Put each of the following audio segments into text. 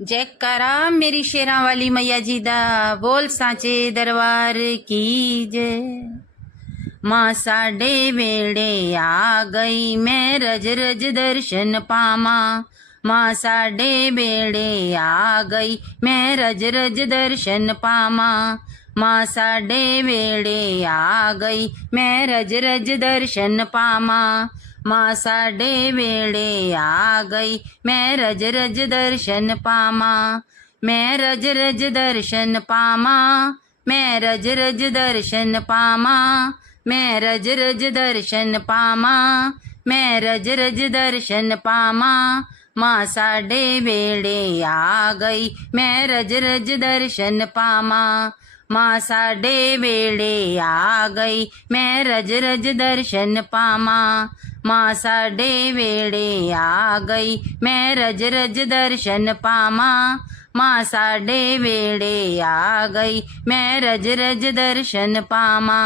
जयकारा मेरी शेरां वाली मैया जी दा, बोल सांचे दरबार की जय। माँ साडे वेड़े आ गई, मैं रज रज दर्शन पामा। माँ साडे वेड़े आ गई, मैं रज रज दर्शन पामा। माँ साडे वेड़े आ गई, मैं रज रज दर्शन पामा। माँ साडे वेड़े आ गई, मैं रज रज दर्शन पामा। मैं रज रज दर्शन पामा, मैं रज रज दर्शन पामा। मैं रज रज दर्शन पामा, मैं रज रज दर्शन पामा। माँ साडे वेड़े आ गई, मैं रज रज दर्शन पामा। माँ साडे वेड़े आ गई, मैं रज रज दर्शन पामा। माँ साडे वेड़े आ गई, मैं रज रज दर्शन पामा। माँ साडे वेड़े आ गई, मैं रज रज दर्शन पामा।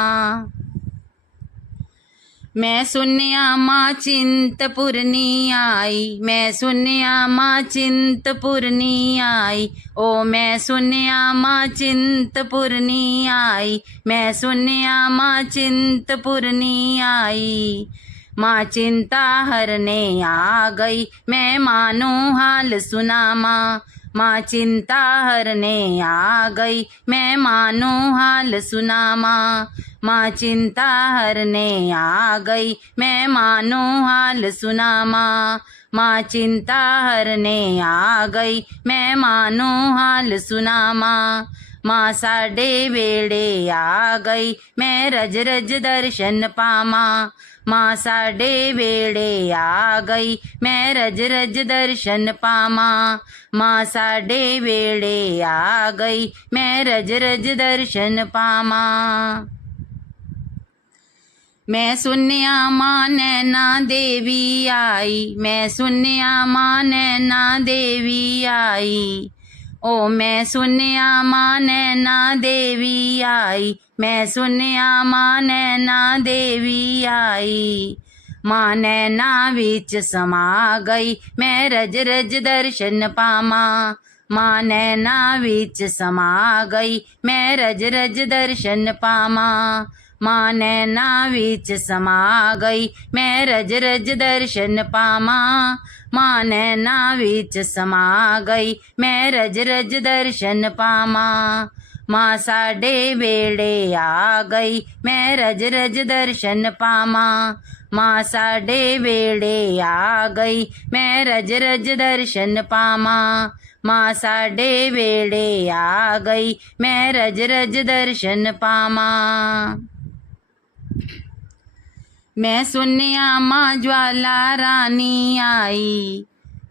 मैं सुनिया माँ चिंतपूर्णी आई, मैं सुनिया माँ चिंतपूर्णी आई। ओ मैं सुनिया माँ चिंतपूर्णी आई, मैं सुनिया माँ चिंतपूर्णी आई। माँ चिंता हरने आ गई, मैं मानो हाल सुना माँ। माँ चिंता हरने आ गई, मैं मानो हाल सुना माँ। माँ चिंता हरने आ गई, मैं मानो हाल सुना माँ। माँ चिंता हरने आ गई, मैं मानो हाल सुना माँ। माँ साडे वेड़े आ गई, मैं रज रज दर्शन पामा। माँ साडे वेड़े आ गई, मैं रज रज दर्शन पामा। माँ साडे वेड़े आ गई, मैं रज रज दर्शन पामा। मैं सुनिया माँ नैना देवी आई, मैं सुनिया माँ नैना देवी आई। ओ मैं सुनिया माँ नैना देवी आई, मैं सुनिया माँ नैना देवी आई। माँ नैना विच समा गई, मैं रज रज दर्शन पामा। माँ नैना विच समा गई, मैं रज रज दर्शन पामा। माँ नैना विच समा गई, मैं रज रज दर्शन पामा। माँ नैना विच समा गई, मैं रज रज दर्शन पामा। माँ साडे वेड़े आ गई, मैं रज रज दर्शन पामा। माँ साडे वेड़े आ गई, मैं रज रज दर्शन पामा। माँ साडे वेड़े आ गई, मैं रज रज दर्शन पामा। मैं सुनिया माँ ज्वाला रानी आई,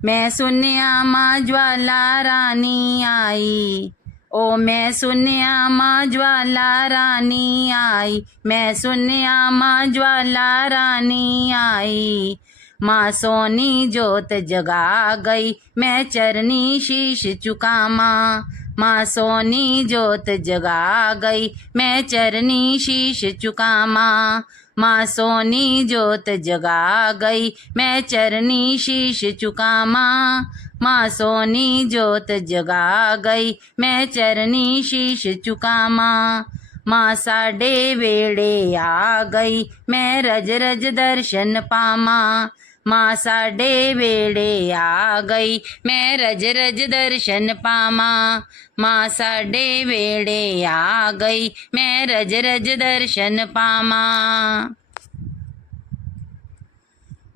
मैं सुनिया माँ ज्वाला रानी आई। ओ मैं सुनिया माँ ज्वाला रानी आई, मैं सुनिया माँ ज्वाला रानी आई। माँ सोनी जोत जगा गई, मैं चरनी शीश झुका माँ। माँ सोनी जोत जगा गई, मैं चरनी शीश झुका माँ। माँ सोनी जोत जगा गई, मैं चरनी शीश झुका माँ। माँ सोनी जोत जगा गई, मैं चरनी शीश झुका माँ। माँ साडे वेड़े आ गई, मैं रज रज दर्शन पामा। माँ साडे वेड़े आ गई, मैं रज रज दर्शन पामा। माँ साडे वेड़े आ गई, मैं रज रज दर्शन पामा।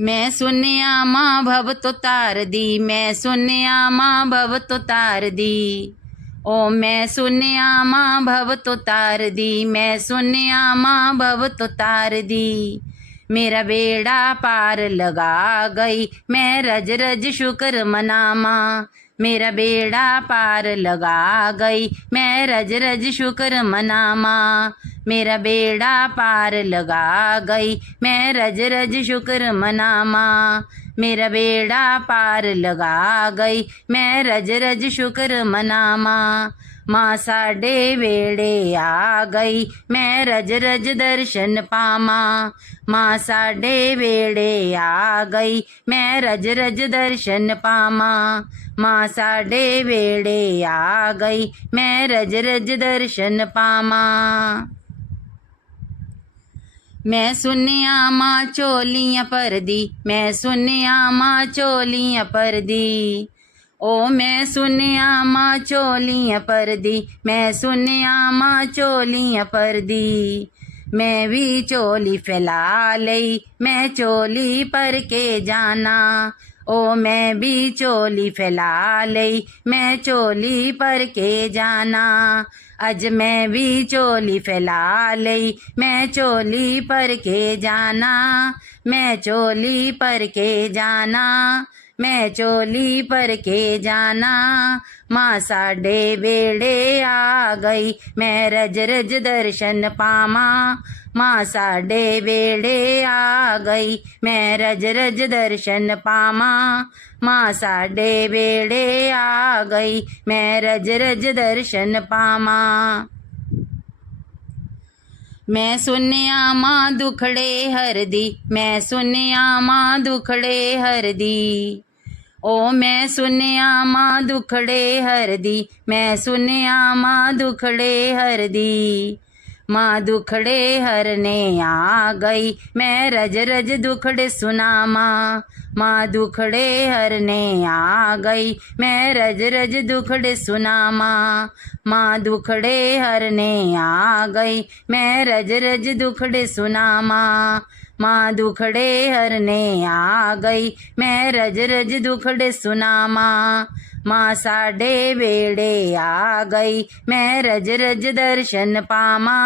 मैं सुनिया माँ भव तो तार दी, मैं सुनिया माँ भव तो तार दी। ओ मैं सुनिया माँ भव तो तार दी, मैं सुनिया माँ भव तो तार दी। मेरा बेड़ा पार लगा गई, मैं रज रज शुक्र मनामा। मेरा बेड़ा पार लगा गई, मैं रज रज शुक्र मनामा। मेरा बेड़ा पार लगा गई, मैं रज रज शुक्र मनामा। मेरा बेड़ा पार लगा गई, मैं रज रज शुक्र मनामा। माँ साडे वेड़े आ गई, मैं रज रज दर्शन पामा। माँ साडे वेड़े आ गई, मैं रज रज दर्शन पामा। माँ साडे वेड़े आ गई, मैं रज रज दर्शन पामा। मैं सुनिया माँ चोलियां परदी, मैं सुनिया माँ चोलियां परदी। ओ मैं सुनिया माँ चोलियां परदी, मैं सुनिया माँ चोलियां परदी। मैं भी चोली फैला लई, मैं चोली पर के जाना। ओ मैं भी चोली फैला लई, मैं चोली पर के जाना। अज मैं भी चोली फैला लई, मैं चोली पर के जाना। मैं चोली पर के जाना, मैं चोली पर के जाना। माँ साडे वेड़े आ गई, मैं रज रज दर्शन पामा। माँ साडे वेड़े आ गई, मैं रज रज दर्शन पामा। माँ साडे वेड़े आ गई, मैं रज रज दर्शन पामा। मैं सुनिया माँ दुखड़े हरदी, मैं सुनिया माँ दुखड़े हरदी। ओ मैं सुनिया माँ दुखड़े हरदी, मैं सुनिया माँ दुखड़े हरदी। माँ दुखड़े हरने आ गई, मैं रज रज दुखड़े सुनामा। माँ दुखड़े हरने आ गई, मैं रज रज दुखड़े सुनामा। माँ दुखड़े हरने आ गई, मैं रज रज दुखड़े सुनामा। माँ दुखड़े हरने आ गई, मैं रज रज दुखड़े सुनामा। माँ साडे वेड़े आ गई, मैं रज रज दर्शन पामा।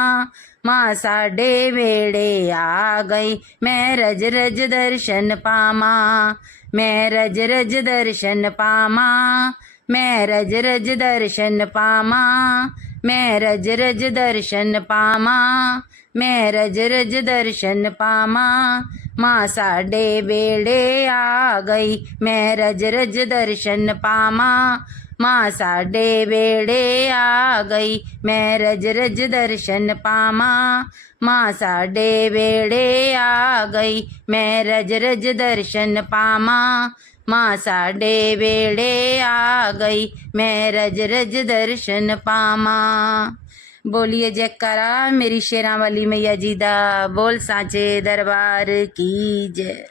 माँ साडे वेड़े आ गई, मैं रज रज दर्शन पामा। मैं रज रज दर्शन पामा, मैं रज रज दर्शन पामा। मैं रज रज दर्शन पामा, मैं रज रज दर्शन पामा। माँ साडे वेड़े आ गई, मैं रज रज दर्शन पामा। माँ साडे वेड़े आ गई, मैं रज रज दर्शन पामा। माँ साडे वेड़े आ गई, मैं रज रज दर्शन पामा। माँ साडे वेड़े आ गई, मैं रज रज दर्शन पामा। बोलिए जयकारा मेरी शेरां वाली मैया जी दा, बोल सांचे दरबार की जय।